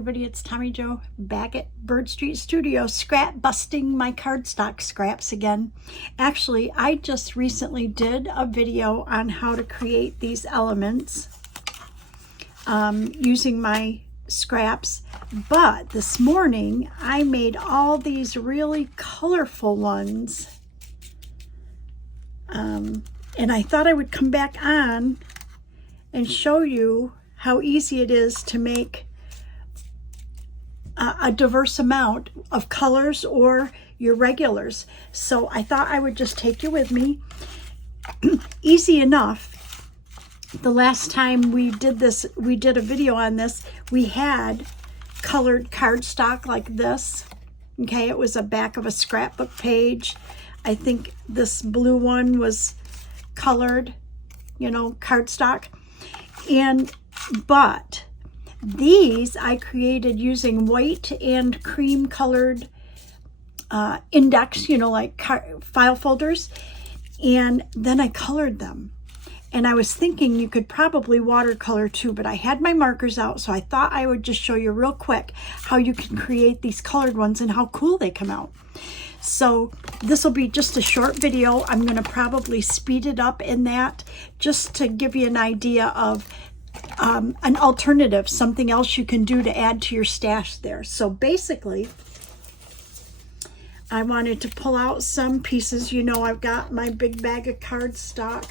everybody, it's Tommy Jo back at Bird Street Studio, scrap busting my cardstock scraps again. Actually, I just recently did a video on how to create these elements using my scraps, but this morning I made all these really colorful ones, and I thought I would come back on and show you how easy it is to make a diverse amount of colors or your regulars. So I thought I would just take you with me. Easy enough. The last time we did this, we did a video on this, we had colored cardstock like this. Okay, it was a back of a scrapbook page. I think this blue one was colored, cardstock. But these I created using white and cream colored index, like file folders, and then I colored them. And I was thinking you could probably watercolor too, but I had my markers out, so I thought I would just show you real quick how you can create these colored ones and how cool they come out. So this will be just a short video. I'm going to probably speed it up in that just to give you an idea of an alternative, something else you can do to add to your stash there. So basically, I wanted to pull out some pieces. I've got my big bag of cardstock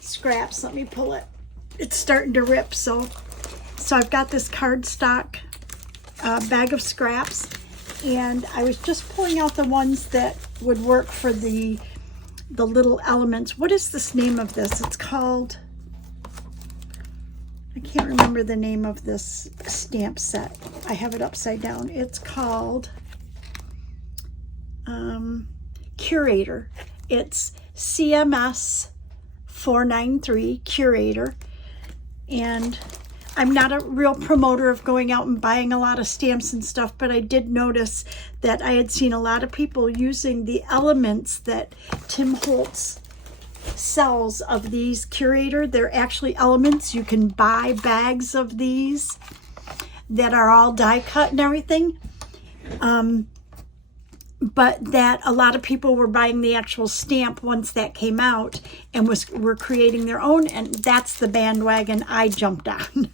scraps. Let me pull it. It's starting to rip. So I've got this cardstock bag of scraps, and I was just pulling out the ones that would work for the little elements. What is this name of this? It's called, I can't remember the name of this stamp set. I have it upside down. It's called Curator. It's CMS 493 Curator. And I'm not a real promoter of going out and buying a lot of stamps and stuff, but I did notice that I had seen a lot of people using the elements that Tim Holtz sells of these Curator. They're actually elements. You can buy bags of these that are all die cut and everything. But that a lot of people were buying the actual stamp once that came out and were creating their own, and that's the bandwagon I jumped on.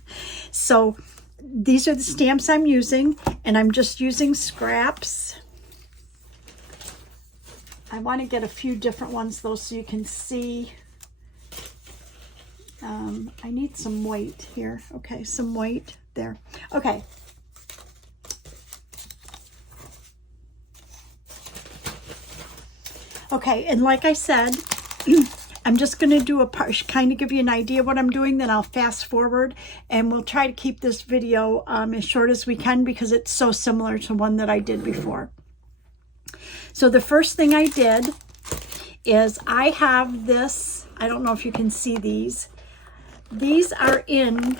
So these are the stamps I'm using, and I'm just using scraps. I want to get a few different ones though so you can see. I need some white here. Okay, some white there. Okay. Okay, and like I said, I'm just going to do a part, kind of give you an idea of what I'm doing, then I'll fast forward, and we'll try to keep this video as short as we can because it's so similar to one that I did before. So the first thing I did is I have this, I don't know if you can see these. These are in,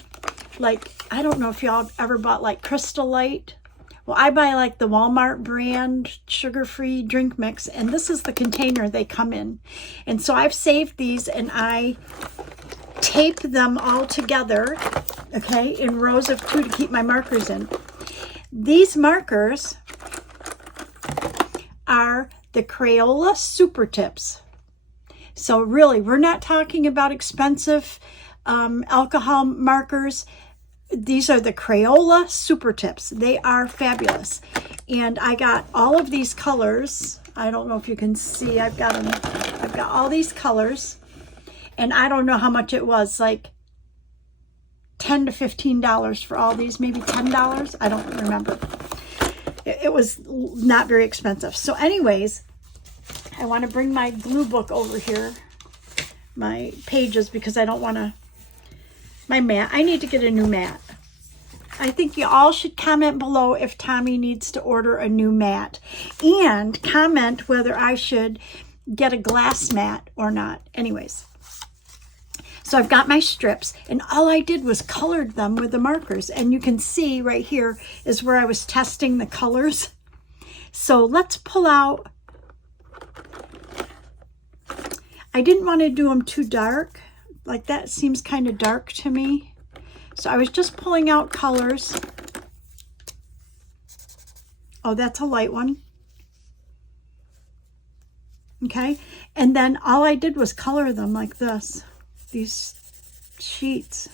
like, I don't know if y'all ever bought like Crystal Light. Well, I buy like the Walmart brand sugar-free drink mix, and this is the container they come in. And so I've saved these, and I tape them all together, okay, in rows of 2 to keep my markers in. These markers are the Crayola Super Tips. So really, we're not talking about expensive alcohol markers. These are the Crayola Super Tips. They are fabulous. And I got all of these colors. I don't know if you can see. I've got them. I've got all these colors. And I don't know how much it was, like $10 to $15 for all these, maybe $10. I don't remember. It was not very expensive. So anyways, I want to bring my glue book over here, my pages, because I don't want to, my mat. I need to get a new mat. I think you all should comment below if Tommy needs to order a new mat, and comment whether I should get a glass mat or not. Anyways, so I've got my strips, and all I did was colored them with the markers, and you can see right here is where I was testing the colors. So let's pull out, I didn't want to do them too dark. Like that seems kind of dark to me. So I was just pulling out colors Oh, that's a light one. Okay, and then all I did was color them like this, these sheets.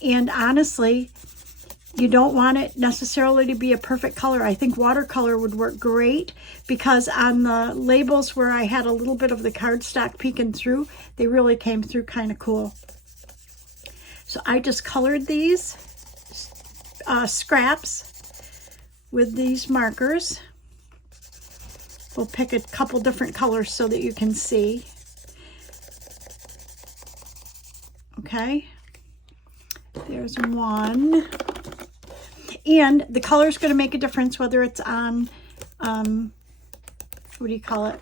And honestly, you don't want it necessarily to be a perfect color. I think watercolor would work great, because on the labels where I had a little bit of the cardstock peeking through, they really came through kind of cool. So I just colored these scraps with these markers. We'll pick a couple different colors so that you can see. Okay, there's one. And the color is going to make a difference whether it's on, what do you call it?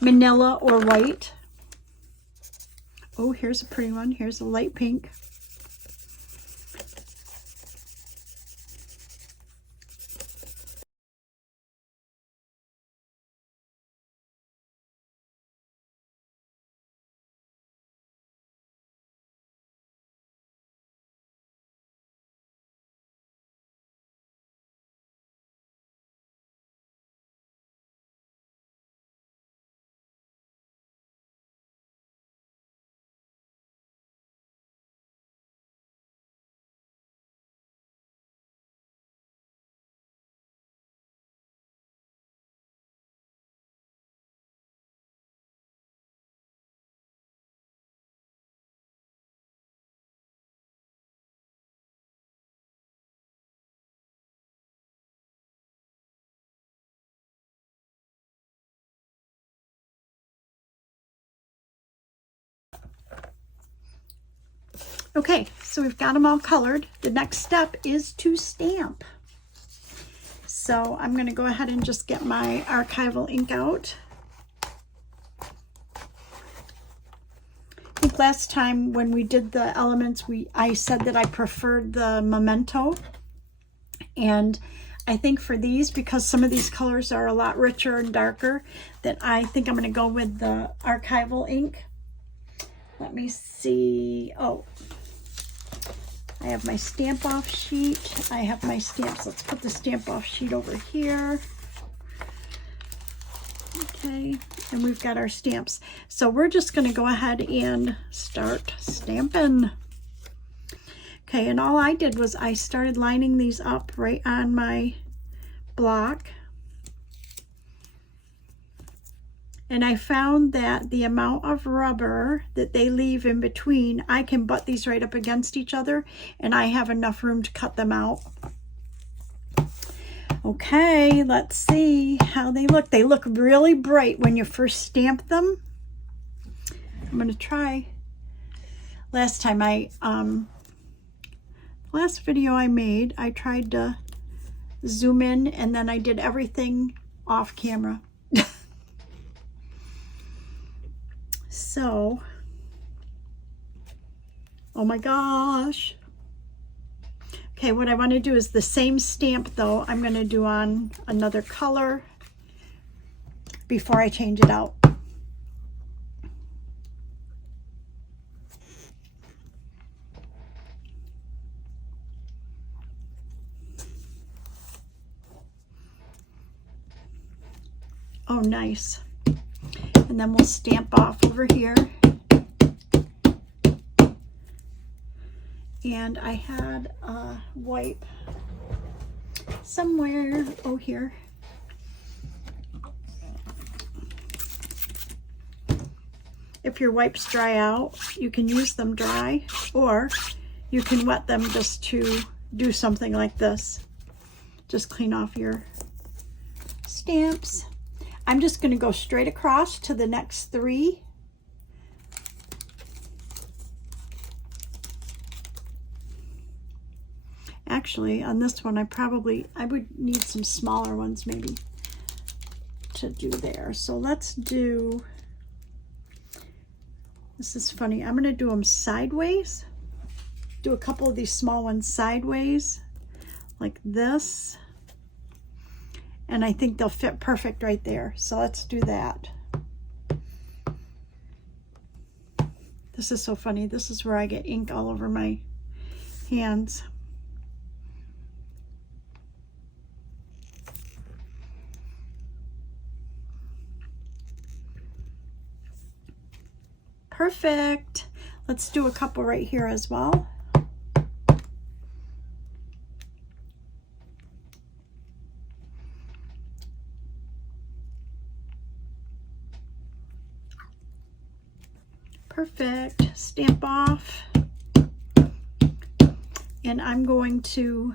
Manila or white. Oh, here's a pretty one. Here's a light pink. Okay, so we've got them all colored. The next step is to stamp. So I'm going to go ahead and just get my archival ink out. I think last time when we did the elements, I said that I preferred the Memento. And I think for these, because some of these colors are a lot richer and darker, that I think I'm going to go with the archival ink. Let me see. Oh, I have my stamp off sheet. I have my stamps. Let's put the stamp off sheet over here. Okay, and we've got our stamps. So we're just going to go ahead and start stamping. Okay, and all I did was I started lining these up right on my block. And I found that the amount of rubber that they leave in between, I can butt these right up against each other, and I have enough room to cut them out. Okay, let's see how they look. They look really bright when you first stamp them. I'm going to try. Last time last video I made, I tried to zoom in, and then I did everything off camera. So, oh my gosh. Okay, what I want to do is the same stamp though, I'm going to do on another color before I change it out. Oh, nice. And then we'll stamp off over here. And I had a wipe somewhere. Oh, here. If your wipes dry out, you can use them dry, or you can wet them just to do something like this. Just clean off your stamps. I'm just going to go straight across to the next three. Actually, on this one, I would need some smaller ones maybe to do there. So let's do, this is funny, I'm going to do them sideways. Do a couple of these small ones sideways, like this. And I think they'll fit perfect right there. So let's do that. This is so funny. This is where I get ink all over my hands. Perfect. Let's do a couple right here as well. Perfect. Stamp off. And I'm going to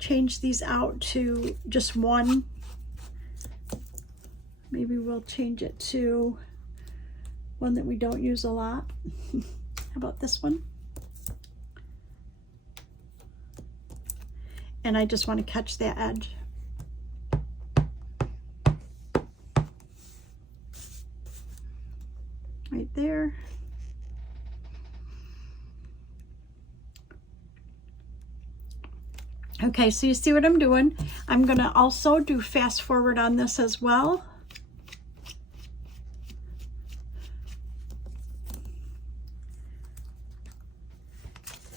change these out to just one. Maybe we'll change it to one that we don't use a lot. How about this one? And I just want to catch that edge. Right there. Okay, so you see what I'm doing. I'm going to also do fast forward on this as well.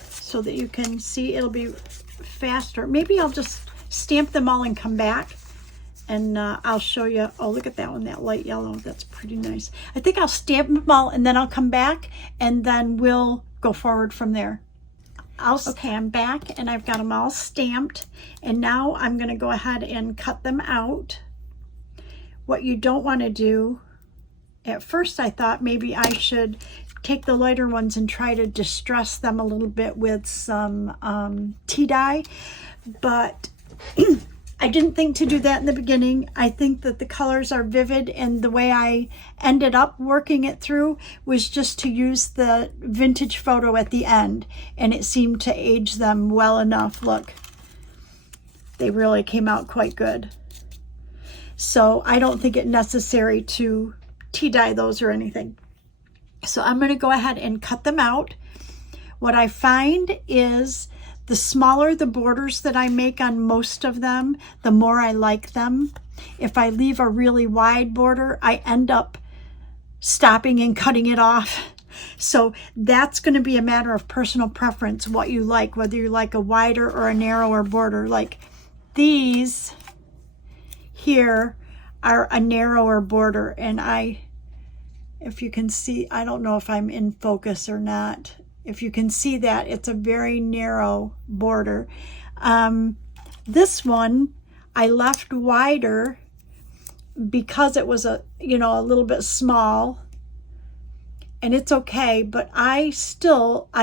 So that you can see it'll be faster. Maybe I'll just stamp them all and come back and I'll show you. Oh, look at that one, that light yellow. That's pretty nice. I think I'll stamp them all and then I'll come back and then we'll go forward from there. Okay, I'm back and I've got them all stamped, and now I'm going to go ahead and cut them out. What you don't want to do, at first I thought maybe I should take the lighter ones and try to distress them a little bit with some tea dye, but I didn't think to do that in the beginning. I think that the colors are vivid, and the way I ended up working it through was just to use the vintage photo at the end, and it seemed to age them well enough. Look, they really came out quite good. So I don't think it necessary to tea dye those or anything. So I'm going to go ahead and cut them out. What I find is the smaller the borders that I make on most of them, the more I like them. If I leave a really wide border, I end up stopping and cutting it off. So that's going to be a matter of personal preference, what you like, whether you like a wider or a narrower border. Like these here are a narrower border, and if you can see, I don't know if I'm in focus or not. If you can see that, it's a very narrow border. This one I left wider because it was a little bit small, and it's okay, but I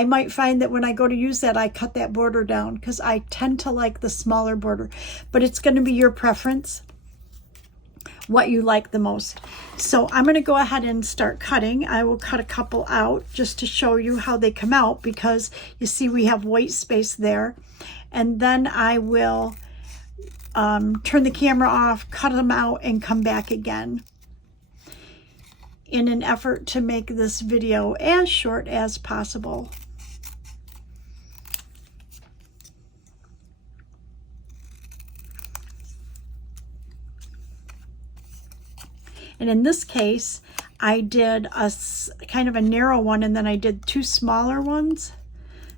might find that when I go to use that, I cut that border down because I tend to like the smaller border, but it's going to be your preference, what you like the most. So I'm going to go ahead and start cutting. I will cut a couple out just to show you how they come out, because you see we have white space there. And then I will turn the camera off, cut them out, and come back again in an effort to make this video as short as possible. And in this case, I did a kind of a narrow one, and then I did two smaller ones.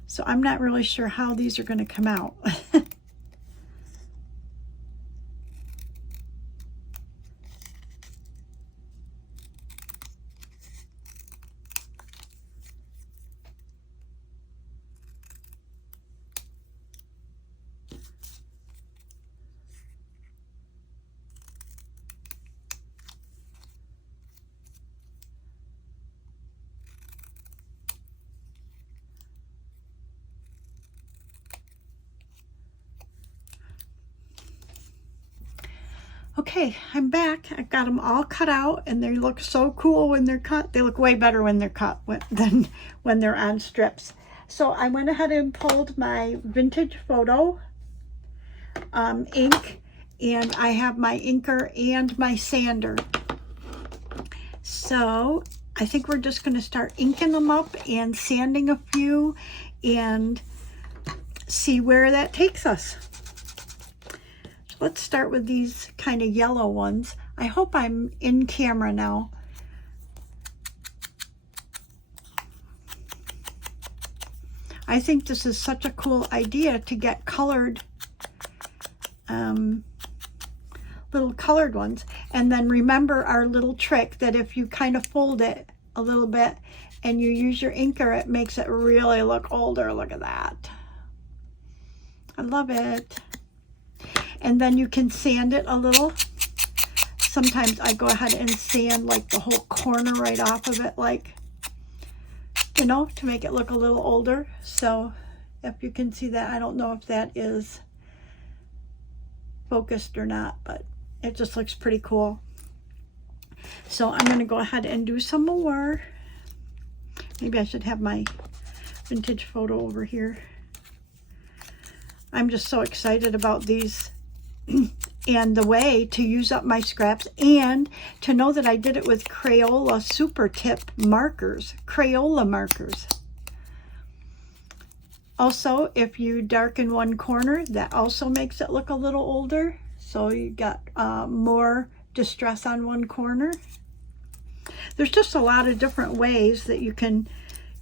So I'm not really sure how these are going to come out. Okay, I'm back. I've got them all cut out, and they look so cool when they're cut. They look way better when they're cut than when they're on strips. So I went ahead and pulled my vintage photo ink, and I have my inker and my sander. So I think we're just going to start inking them up and sanding a few and see where that takes us. Let's start with these kind of yellow ones. I hope I'm in camera now. I think this is such a cool idea to get colored little colored ones. And then remember our little trick that if you kind of fold it a little bit and you use your inker, it makes it really look older. Look at that. I love it. And then you can sand it a little. Sometimes I go ahead and sand like the whole corner right off of it, like, you know, to make it look a little older. So if you can see that, I don't know if that is focused or not, but it just looks pretty cool. So I'm going to go ahead and do some more. Maybe I should have my vintage photo over here. I'm just so excited about these and the way to use up my scraps, and to know that I did it with Crayola Super Tip markers, Crayola markers. Also, if you darken one corner, that also makes it look a little older. So you got more distress on one corner. There's just a lot of different ways that you can,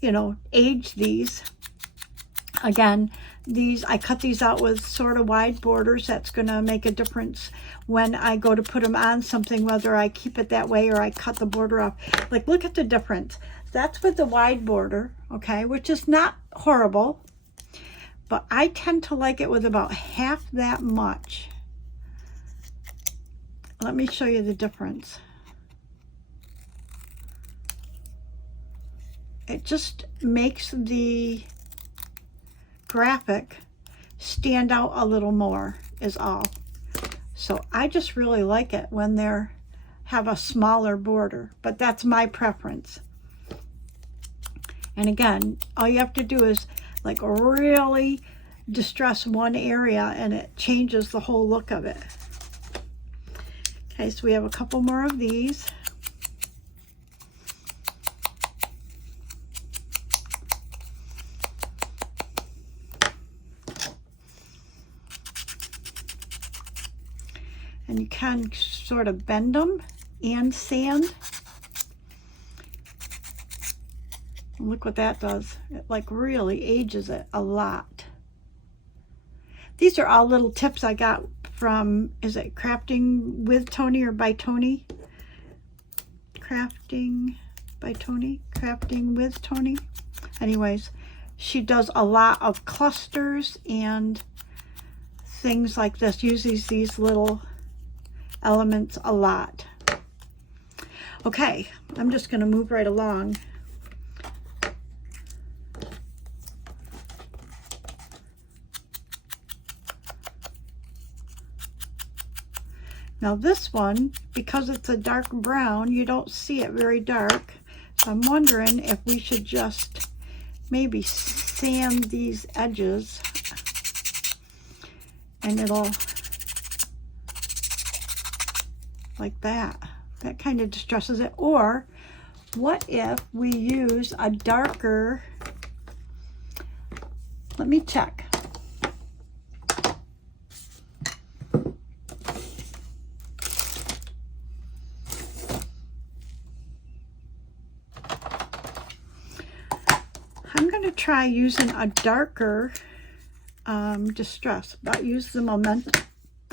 you know, age these. Again, these, I cut these out with sort of wide borders. That's going to make a difference when I go to put them on something, whether I keep it that way or I cut the border off. Like, look at the difference. That's with the wide border, okay, which is not horrible, but I tend to like it with about half that much. Let me show you the difference. It just makes the graphic stand out a little more is all. So I just really like it when they're have a smaller border, but that's my preference. And again, all you have to do is like really distress one area and it changes the whole look of it. Okay, so we have a couple more of these. And you can sort of bend them and sand. And look what that does. It like really ages it a lot. These are all little tips I got from, is it Crafting with Tony or by Tony? Crafting by Tony? Crafting with Tony? Anyways, she does a lot of clusters and things like this. Uses these little elements a lot. Okay, I'm just going to move right along. Now this one, because it's a dark brown, you don't see it very dark. So I'm wondering if we should just maybe sand these edges and it'll like that. That kind of distresses it. Or what if we use a darker, let me check. I'm going to try using a darker distress, but use the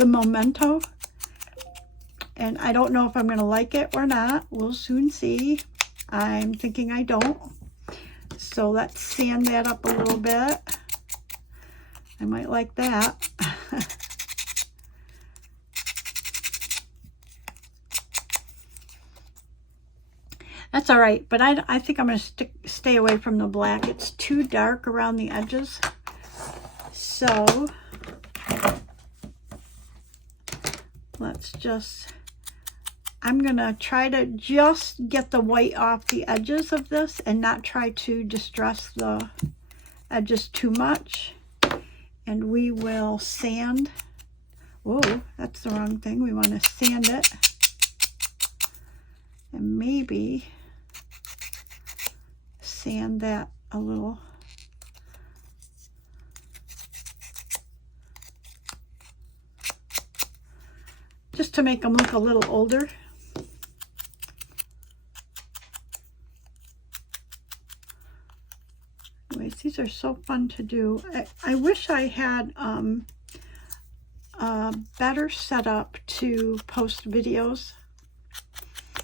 Memento. And I don't know if I'm going to like it or not. We'll soon see. I'm thinking I don't. So let's sand that up a little bit. I might like that. That's all right, but I think I'm going to stay away from the black. It's too dark around the edges. So let's just, I'm going to try to just get the white off the edges of this and not try to distress the edges too much. And we will sand. Whoa, that's the wrong thing. We want to sand it. And maybe sand that a little. Just to make them look a little older. Anyways, these are so fun to do. I wish I had better setup to post videos.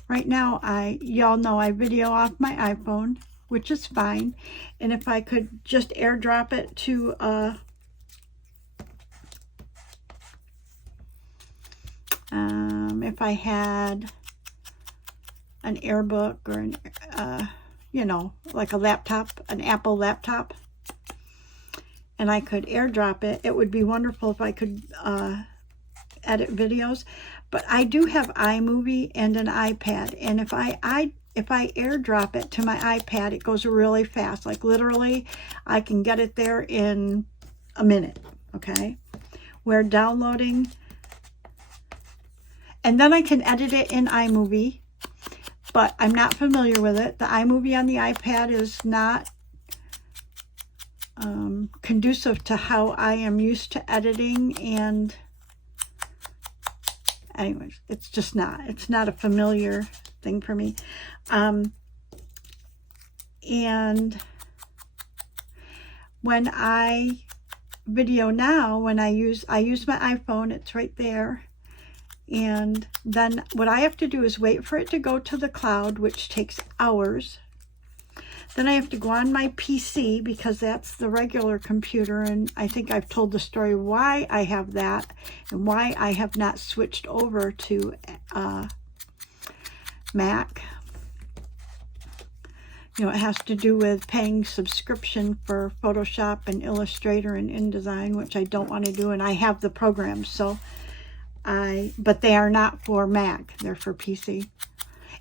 Right now, y'all know I video off my iPhone, which is fine. And if I could just airdrop it to if I had an AirBook or an, you know, like a laptop, an Apple laptop, and I could airdrop it, it would be wonderful if I could edit videos. But I do have iMovie and an iPad, and if I airdrop it to my iPad, it goes really fast. Like literally, I can get it there in a minute, okay? Where downloading, and then I can edit it in iMovie, but I'm not familiar with it. The iMovie on the iPad is not conducive to how I am used to editing, and anyways, it's just not. It's not a familiar thing for me. And when I video now, when I use my iPhone, it's right there. And then what I have to do is wait for it to go to the cloud, which takes hours. Then I have to go on my PC because that's the regular computer, and I think I've told the story why I have that and why I have not switched over to Mac. You know, it has to do with paying subscription for Photoshop and Illustrator and InDesign, which I don't want to do, and I have the programs, so but they are not for Mac, they're for PC.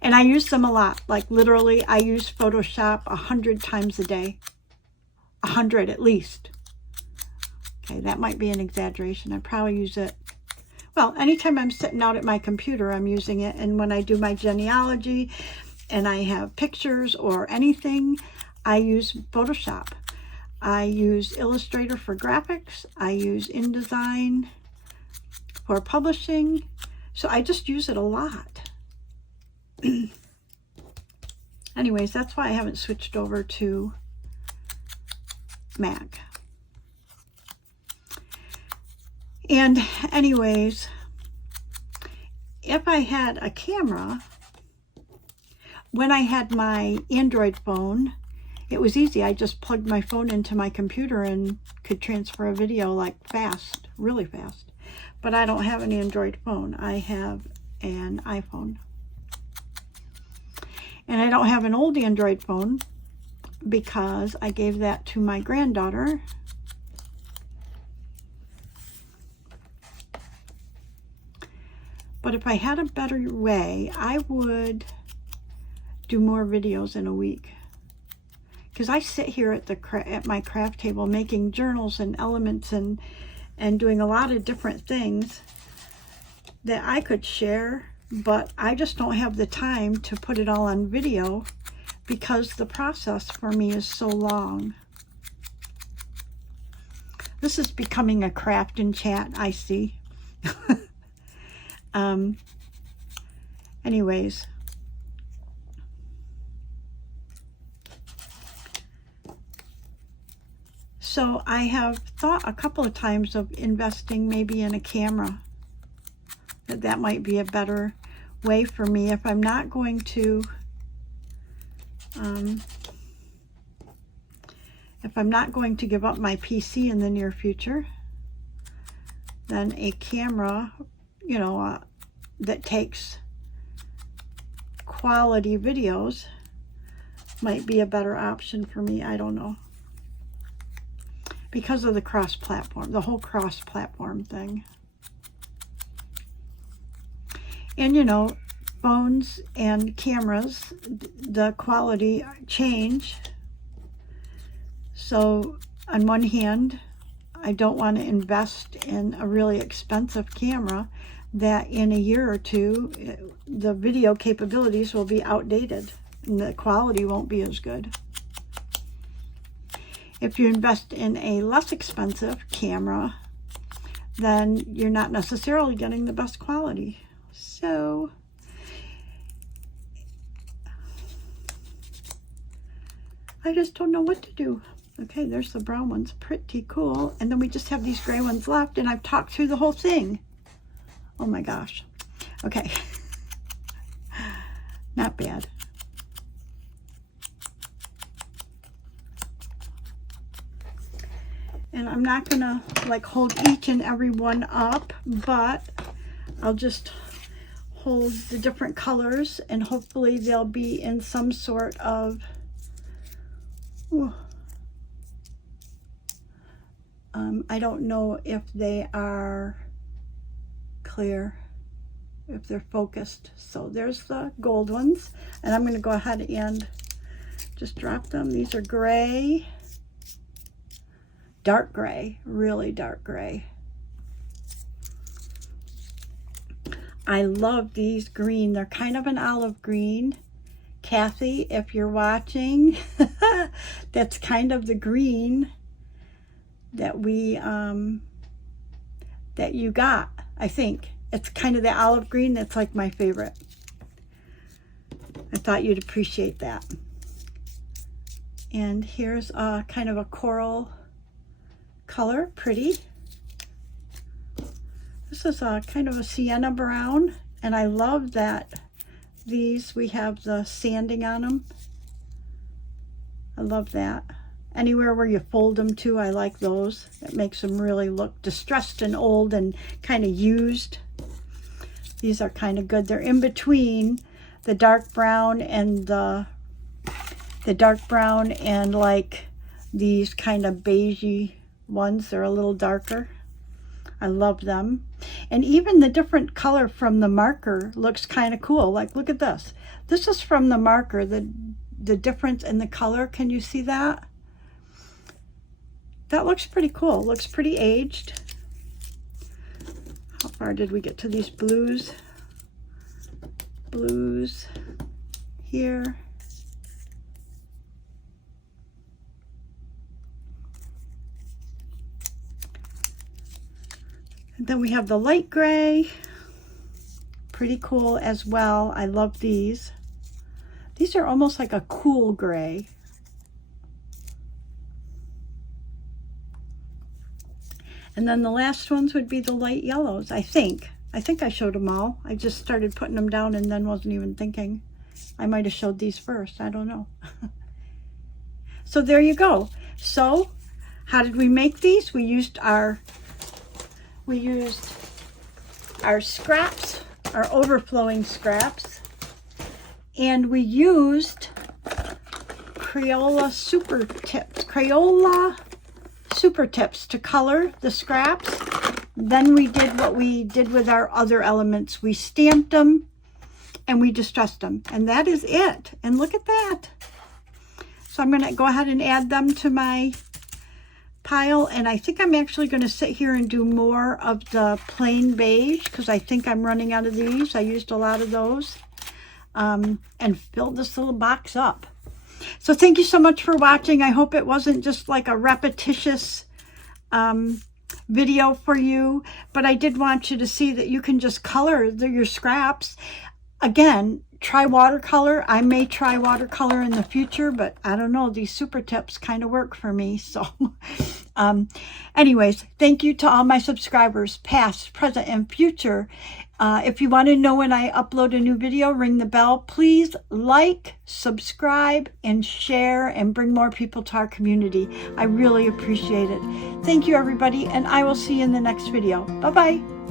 And I use them a lot. Like literally, I use Photoshop 100 times a day. 100 at least. Okay, that might be an exaggeration. I probably use it, well, anytime I'm sitting out at my computer, I'm using it. And when I do my genealogy and I have pictures or anything, I use Photoshop. I use Illustrator for graphics. I use InDesign for publishing. So I just use it a lot. Anyways, that's why I haven't switched over to Mac. And anyways, if I had a camera, when I had my Android phone, it was easy. I just plugged my phone into my computer and could transfer a video like fast, really fast. But I don't have an Android phone. I have an iPhone. And I don't have an old Android phone because I gave that to my granddaughter. But if I had a better way, I would do more videos in a week. Because I sit here at my craft table making journals and elements and doing a lot of different things that I could share. But I just don't have the time to put it all on video because the process for me is so long. This is becoming a craft and chat, I see. Anyways. So I have thought a couple of times of investing maybe in a camera. That might be a better way for me if I'm not going to give up my PC in the near future. Then a camera, you know, that takes quality videos might be a better option for me. I don't know, because of the cross-platform, the whole cross-platform thing. And you know, phones and cameras, the quality change. So on one hand, I don't want to invest in a really expensive camera that in a year or two, the video capabilities will be outdated and the quality won't be as good. If you invest in a less expensive camera, then you're not necessarily getting the best quality. So I just don't know what to do. Okay, there's the brown ones, pretty cool. And then we just have these gray ones left, and I've talked through the whole thing. Oh my gosh. Okay. Not bad. And I'm not gonna like hold each and every one up, but I'll just hold the different colors, and hopefully they'll be in some sort of I don't know if they are clear, if they're focused. So there's the gold ones, and I'm going to go ahead and just drop them. These are gray, dark gray, really dark gray. I love these green. They're kind of an olive green. Kathy, if you're watching, that's kind of the green that we that you got. I think it's kind of the olive green that's like my favorite. I thought you'd appreciate that. And here's a kind of a coral color, pretty. This is a kind of a sienna brown, and I love that these, we have the sanding on them. I love that. Anywhere where you fold them to, I like those. It makes them really look distressed and old and kind of used. These are kind of good. They're in between the dark brown and the dark brown and like these kind of beigey ones. They're a little darker. I love them. And even the different color from the marker looks kind of cool. Like, look at this. This is from the marker, the difference in the color. Can you see that? That looks pretty cool. It looks pretty aged. How far did we get to these blues? Blues here. And then we have the light gray. Pretty cool as well. I love these. These are almost like a cool gray. And then the last ones would be the light yellows, I think. I think I showed them all. I just started putting them down and then wasn't even thinking. I might have showed these first. I don't know. So there you go. So how did we make these? We used our scraps, our overflowing scraps, and we used Crayola Super Tips to color the scraps. Then we did what we did with our other elements. We stamped them and we distressed them, and that is it. And look at that. So I'm going to go ahead and add them to my pile, and I think I'm actually going to sit here and do more of the plain beige because I think I'm running out of these. I used a lot of those and filled this little box up. So thank you so much for watching. I hope it wasn't just like a repetitious video for you, but I did want you to see that you can just color your scraps. Again, try watercolor. I may try watercolor in the future, but I don't know. These super tips kind of work for me. So anyways, thank you to all my subscribers, past, present, and future. If you want to know when I upload a new video, ring the bell. Please like, subscribe, and share, and bring more people to our community. I really appreciate it. Thank you, everybody, and I will see you in the next video. Bye-bye.